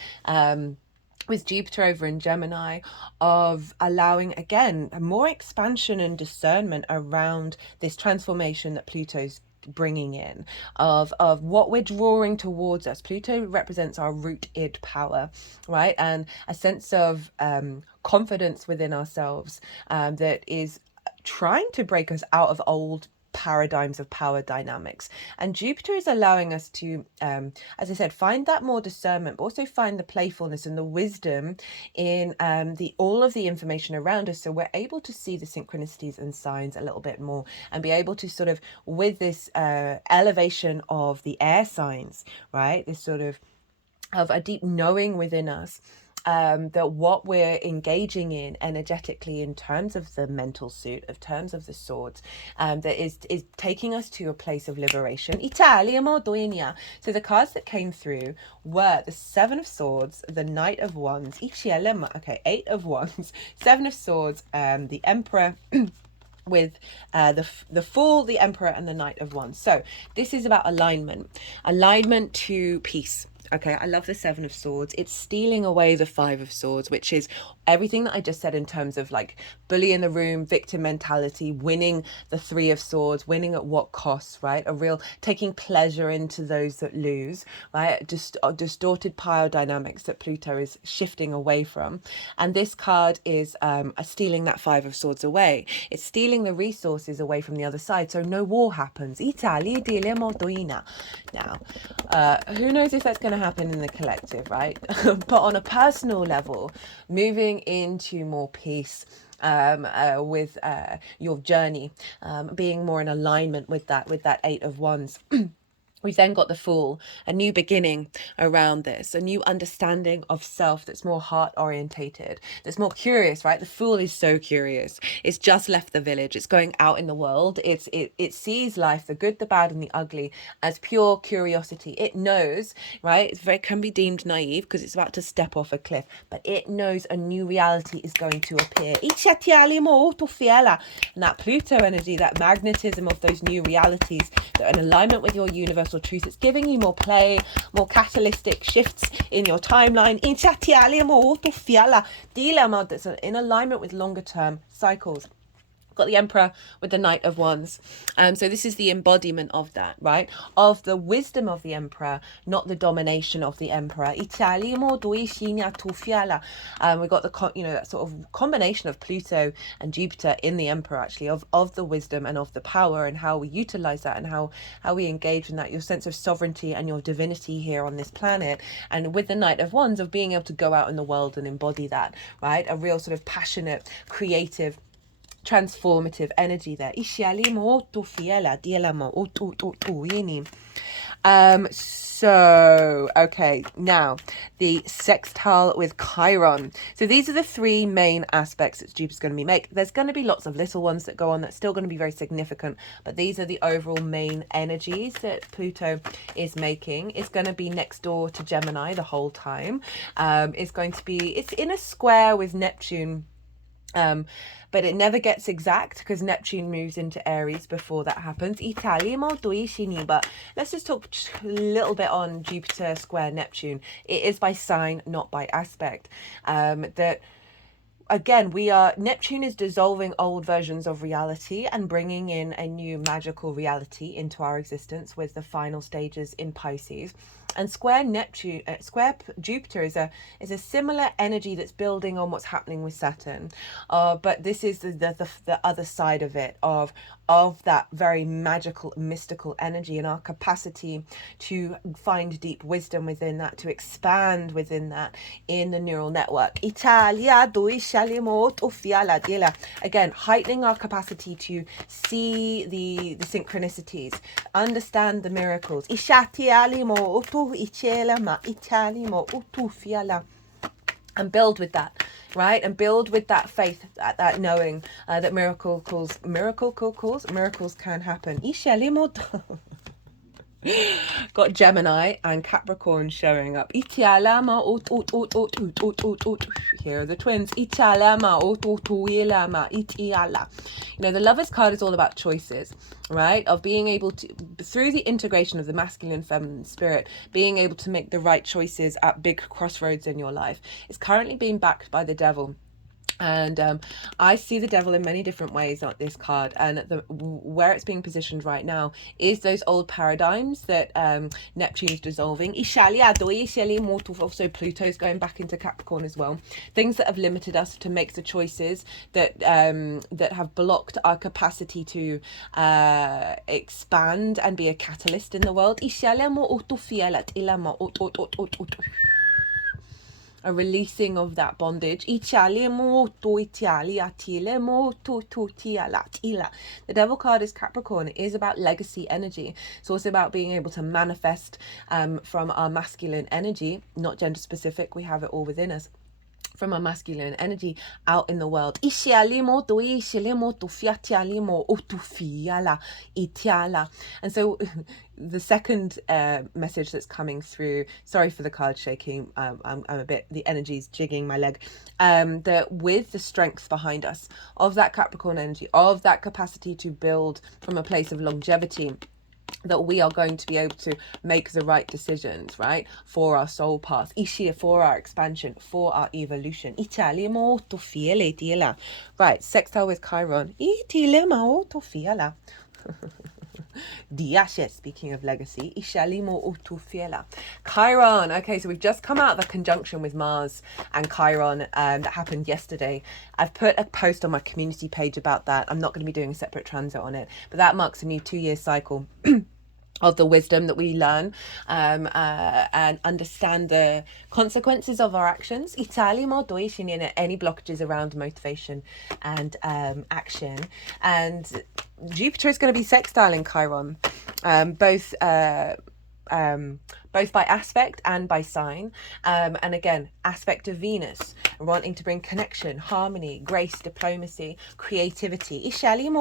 with Jupiter over in Gemini, of allowing, again, more expansion and discernment around this transformation that Pluto's bringing in, of what we're drawing towards us. Pluto represents our root-id power, right? And a sense of confidence within ourselves that is trying to break us out of old paradigms of power dynamics. And Jupiter is allowing us to, as I said, find that more discernment, but also find the playfulness and the wisdom in all of the information around us, so we're able to see the synchronicities and signs a little bit more and be able to sort of, with this elevation of the air signs, right, this sort of a deep knowing within us, that what we're engaging in energetically in terms of the mental suit, of terms of the swords, that is taking us to a place of liberation. So the cards that came through were the Seven of Swords, the Knight of Wands, 8 of Wands, Seven of Swords, the Emperor, with the Fool, the Emperor, and the Knight of Wands. So this is about alignment to peace. Okay, I love the Seven of Swords. It's stealing away the Five of Swords, which is everything that I just said in terms of like bully in the room, victim mentality, winning the Three of Swords, winning at what costs, right? A real taking pleasure into those that lose, right? Just distorted power dynamics that Pluto is shifting away from. And this card is stealing that Five of Swords away. It's stealing the resources away from the other side, so no war happens. Now, who knows if that's going to happen in the collective, right? But on a personal level, moving into more peace with your journey, being more in alignment with that Eight of Wands. We've then got the Fool, a new beginning around this, a new understanding of self that's more heart orientated, that's more curious, right? The Fool is so curious. It's just left the village. It's going out in the world. It sees life, the good, the bad, and the ugly, as pure curiosity. It knows, right? Can be deemed naive because it's about to step off a cliff, but it knows a new reality is going to appear. And that Pluto energy, that magnetism of those new realities that are in alignment with your universal truth, it's giving you more play, more catalytic shifts in your timeline. That's in alignment with longer term cycles. Got the Emperor with the Knight of Wands. So this is the embodiment of that, right? Of the wisdom of the Emperor, not the domination of the Emperor. We got the that sort of combination of Pluto and Jupiter in the Emperor, actually, of the wisdom and of the power, and how we utilize that and how we engage in that, your sense of sovereignty and your divinity here on this planet. And with the Knight of Wands, of being able to go out in the world and embody that, right? A real sort of passionate, creative, transformative energy there. So, okay, now the sextile with Chiron. So these are the three main aspects that Jupiter's going to be making. There's going to be lots of little ones that go on that's still going to be very significant, but these are the overall main energies that Pluto is making. It's going to be next door to Gemini the whole time. It's in a square with Neptune. But it never gets exact because Neptune moves into Aries before that happens. But let's just talk a little bit on Jupiter square Neptune. It is by sign, not by aspect. That again, Neptune is dissolving old versions of reality and bringing in a new magical reality into our existence with the final stages in Pisces. And square Jupiter is a similar energy that's building on what's happening with Saturn, but this is the other side of it, of that very magical, mystical energy, and our capacity to find deep wisdom within that, to expand within that in the neural network. Again, heightening our capacity to see the synchronicities, understand the miracles, and build with that, right? And build with that faith, that knowing that miracles can happen. Got Gemini and Capricorn showing up. Here are the twins. The Lovers card is all about choices, right? Of being able to, through the integration of the masculine and feminine spirit, being able to make the right choices at big crossroads in your life. It's currently being backed by the devil. And I see the devil in many different ways on this card, and where it's being positioned right now is those old paradigms that Neptune is dissolving. Also Pluto's going back into Capricorn as well. Things that have limited us to make the choices that have blocked our capacity to expand and be a catalyst in the world. A releasing of that bondage. The devil card is Capricorn. It is about legacy energy. It's also about being able to manifest from our masculine energy, not gender specific. We have it all within us. From our masculine energy out in the world. And so the second message that's coming through, sorry for the card shaking, I'm a bit, the energy's jigging my leg, that with the strength behind us of that Capricorn energy, of that capacity to build from a place of longevity, that we are going to be able to make the right decisions, right? For our soul path, for our expansion, for our evolution. Right, sextile with Chiron. Diashe, speaking of legacy, Chiron. Okay, so we've just come out of a conjunction with Mars and Chiron that happened yesterday. I've put a post on my community page about that. I'm not going to be doing a separate transit on it, but that marks a new 2-year cycle of the wisdom that we learn and understand the consequences of our actions. Any blockages around motivation and action. And Jupiter is going to be sextiling Chiron, both by aspect and by sign. And again, aspect of Venus, wanting to bring connection, harmony, grace, diplomacy, creativity. Chiron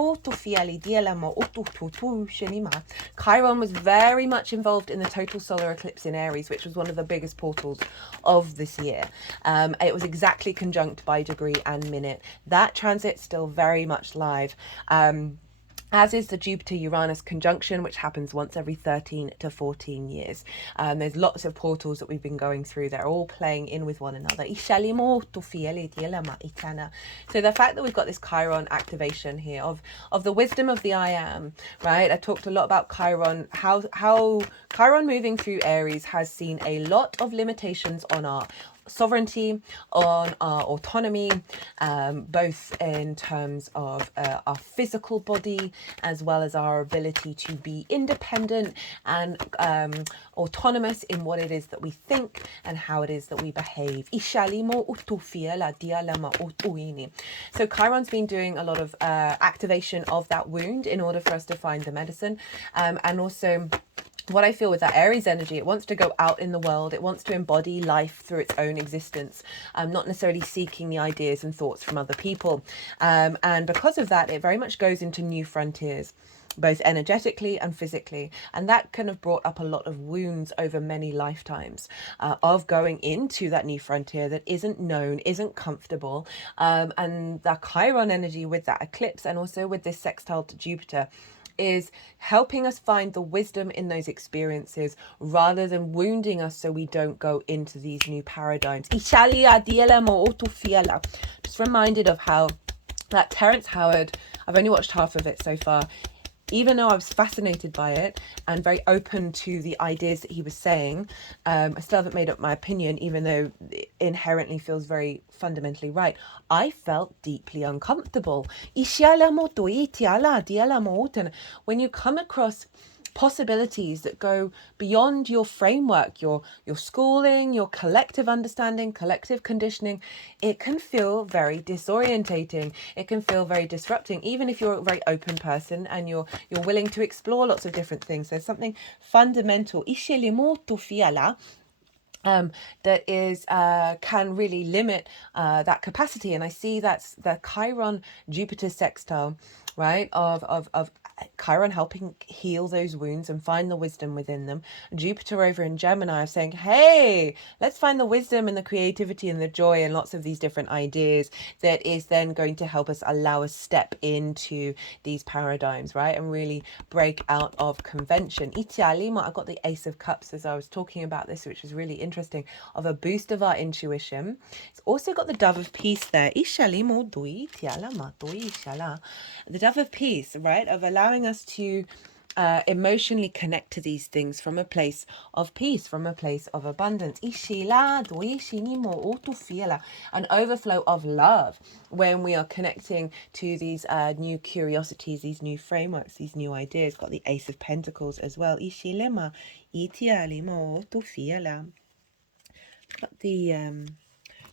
was very much involved in the total solar eclipse in Aries, which was one of the biggest portals of this year. It was exactly conjunct by degree and minute. That transit's still very much live. As is the Jupiter-Uranus conjunction, which happens once every 13 to 14 years. There's lots of portals that we've been going through. They're all playing in with one another. So the fact that we've got this Chiron activation here of the wisdom of the I am, right? I talked a lot about Chiron, how Chiron moving through Aries has seen a lot of limitations on our sovereignty, on our autonomy, both in terms of our physical body, as well as our ability to be independent and autonomous in what it is that we think and how it is that we behave. So Chiron's been doing a lot of activation of that wound in order for us to find the medicine, and also what I feel with that Aries energy, it wants to go out in the world. It wants to embody life through its own existence, not necessarily seeking the ideas and thoughts from other people. And because of that, it very much goes into new frontiers, both energetically and physically. And that kind of brought up a lot of wounds over many lifetimes of going into that new frontier that isn't known, isn't comfortable. And the Chiron energy with that eclipse, and also with this sextile to Jupiter, is helping us find the wisdom in those experiences rather than wounding us so we don't go into these new paradigms. Just reminded of how that Terrence Howard, I've only watched half of it so far, even though I was fascinated by it and very open to the ideas that he was saying, I still haven't made up my opinion, even though it inherently feels very fundamentally right. I felt deeply uncomfortable. When you come across possibilities that go beyond your framework, your schooling, your collective understanding, collective conditioning, it can feel very disorientating. It can feel very disrupting, even if you're a very open person and you're willing to explore lots of different things. There's something fundamental that is can really limit that capacity. And I see that's the Chiron Jupiter sextile, right, of Chiron helping heal those wounds and find the wisdom within them. Jupiter over in Gemini is saying, hey, let's find the wisdom and the creativity and the joy and lots of these different ideas that is then going to help us allow us step into these paradigms, right, and really break out of convention. I got the Ace of Cups as I was talking about this, which was really interesting, of a boost of our intuition. It's also got the Dove of Peace there. The Dove of Peace, right, of allowing us to emotionally connect to these things from a place of peace, from a place of abundance. An overflow of love when we are connecting to these new curiosities, these new frameworks, these new ideas. Got the Ace of Pentacles as well. Got the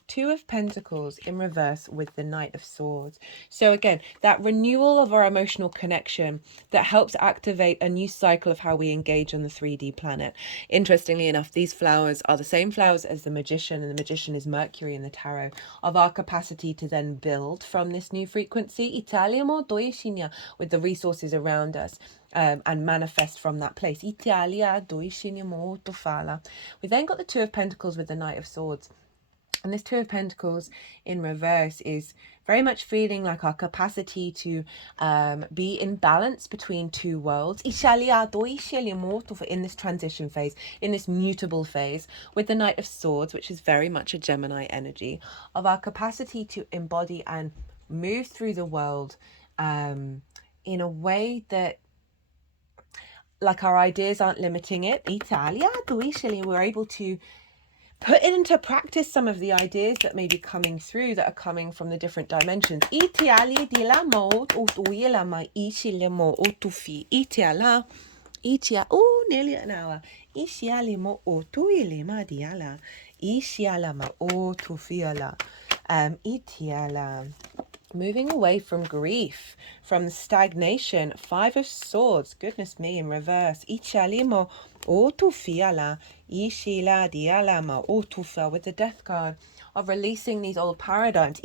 Two of Pentacles in reverse with the Knight of Swords. So again, that renewal of our emotional connection that helps activate a new cycle of how we engage on the 3D planet. Interestingly enough, these flowers are the same flowers as the Magician, and the Magician is Mercury in the tarot, of our capacity to then build from this new frequency, with the resources around us. And manifest from that place. We then got the Two of Pentacles with the Knight of Swords. And this Two of Pentacles in reverse is very much feeling like our capacity to be in balance between two worlds. In this transition phase, in this mutable phase, with the Knight of Swords, which is very much a Gemini energy, of our capacity to embody and move through the world in a way that, like, our ideas aren't limiting it. We're able to put into practice some of the ideas that may be coming through, that are coming from the different dimensions. Nearly an hour. Moving away from grief, from stagnation. Five of Swords, goodness me, in reverse. With the Death card, of releasing these old paradigms.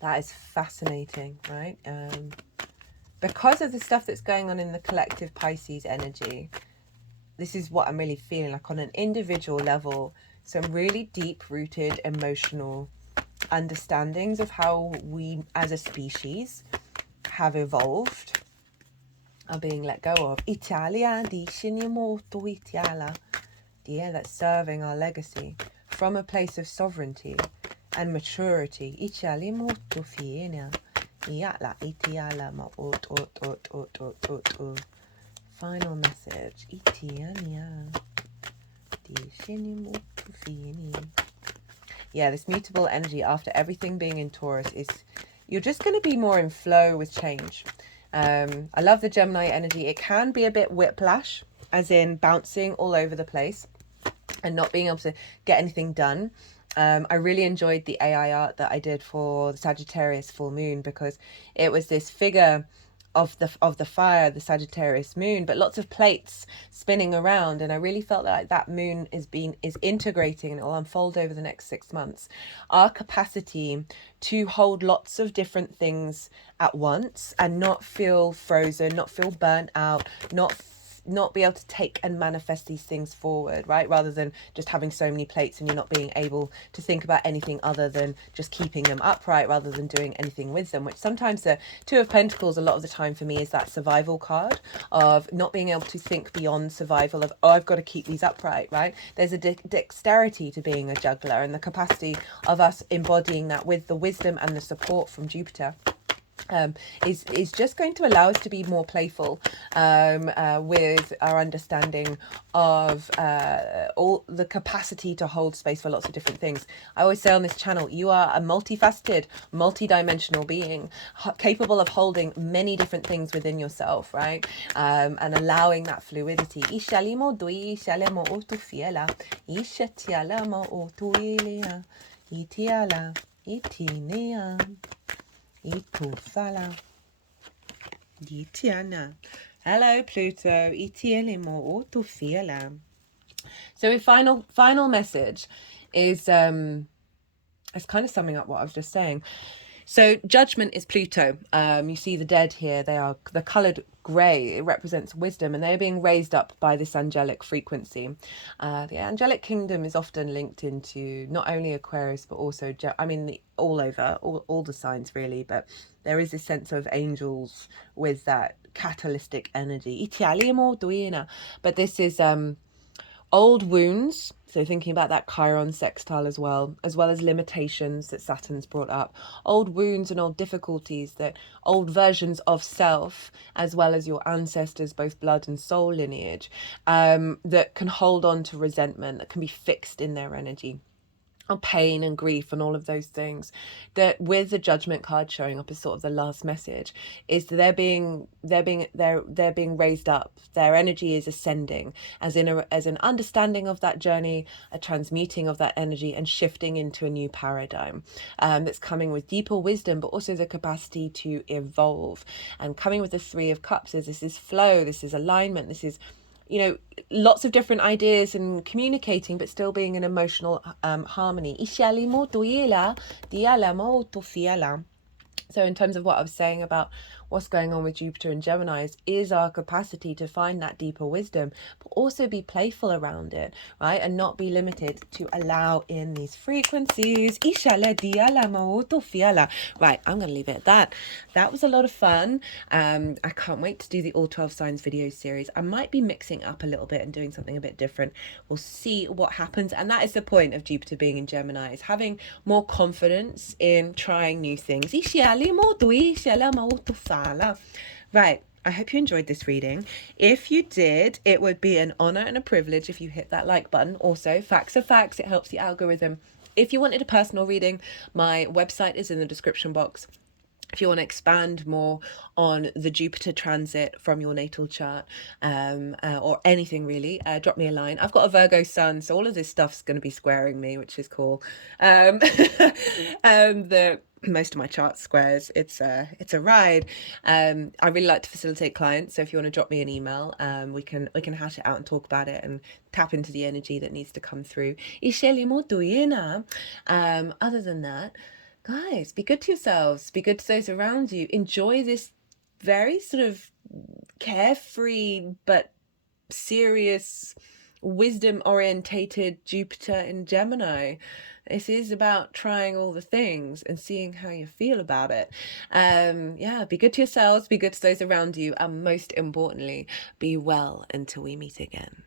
That is fascinating, right? Because of the stuff that's going on in the collective Pisces energy, this is what I'm really feeling, like on an individual level, some really deep-rooted emotional understandings of how we as a species have evolved are being let go of. That's serving our legacy from a place of sovereignty and maturity. Final message. Yeah, this mutable energy after everything being in Taurus is, you're just going to be more in flow with change. I love the Gemini energy. It can be a bit whiplash, as in bouncing all over the place and not being able to get anything done. I really enjoyed the AI art that I did for the Sagittarius full moon, because it was this figure of the fire, the Sagittarius moon, but lots of plates spinning around, and I really felt like that moon is integrating, and it will unfold over the next 6 months, our capacity to hold lots of different things at once and not feel frozen, not feel burnt out, not be able to take and manifest these things forward, right? Rather than just having so many plates and you're not being able to think about anything other than just keeping them upright rather than doing anything with them, which sometimes the Two of Pentacles a lot of the time for me is that survival card of not being able to think beyond survival of, oh, I've got to keep these upright, right? There's a dexterity to being a juggler, and the capacity of us embodying that with the wisdom and the support from Jupiter is just going to allow us to be more playful with our understanding of all the capacity to hold space for lots of different things. I always say on this channel, you are a multifaceted, multi-dimensional being capable of holding many different things within yourself, right? And allowing that fluidity. Hello, Pluto. So a final message is it's kind of summing up what I was just saying. So Judgment is Pluto. You see the dead here. They're coloured grey. It represents wisdom, and they're being raised up by this angelic frequency. The angelic kingdom is often linked into not only Aquarius, but also, all over, all the signs really, but there is this sense of angels with that catalytic energy. But this is old wounds, so thinking about that Chiron sextile as well as limitations that Saturn's brought up, old wounds and old difficulties, that old versions of self, as well as your ancestors, both blood and soul lineage, that can hold on to resentment, that can be fixed in their energy, or pain and grief and all of those things. That with the Judgment card showing up as sort of the last message, is they're being raised up. Their energy is ascending as an understanding of that journey, a transmuting of that energy, and shifting into a new paradigm that's coming with deeper wisdom, but also the capacity to evolve. And coming with the Three of Cups is this is flow, this is alignment, this is, lots of different ideas and communicating, but still being in emotional harmony. So in terms of what I was saying about what's going on with Jupiter and Gemini is our capacity to find that deeper wisdom, but also be playful around it, right? And not be limited to allow in these frequencies. Right, I'm going to leave it at that. That was a lot of fun. I can't wait to do the All 12 Signs video series. I might be mixing up a little bit and doing something a bit different. We'll see what happens. And that is the point of Jupiter being in Gemini, is having more confidence in trying new things. Right. I hope you enjoyed this reading. If you did, it would be an honor and a privilege if you hit that like button. Also, facts are facts. It helps the algorithm. If you wanted a personal reading, my website is in the description box. If you want to expand more on the Jupiter transit from your natal chart, or anything really, drop me a line. I've got a Virgo sun, so all of this stuff's going to be squaring me, which is cool. The most of my chart squares. It's a ride. I really like to facilitate clients, so if you want to drop me an email, we can hash it out and talk about it and tap into the energy that needs to come through. Other than that, guys, be good to yourselves, be good to those around you. Enjoy this very sort of carefree but serious, wisdom orientated Jupiter in Gemini. This is about trying all the things and seeing how you feel about it. Yeah, be good to yourselves, be good to those around you, and most importantly, be well until we meet again.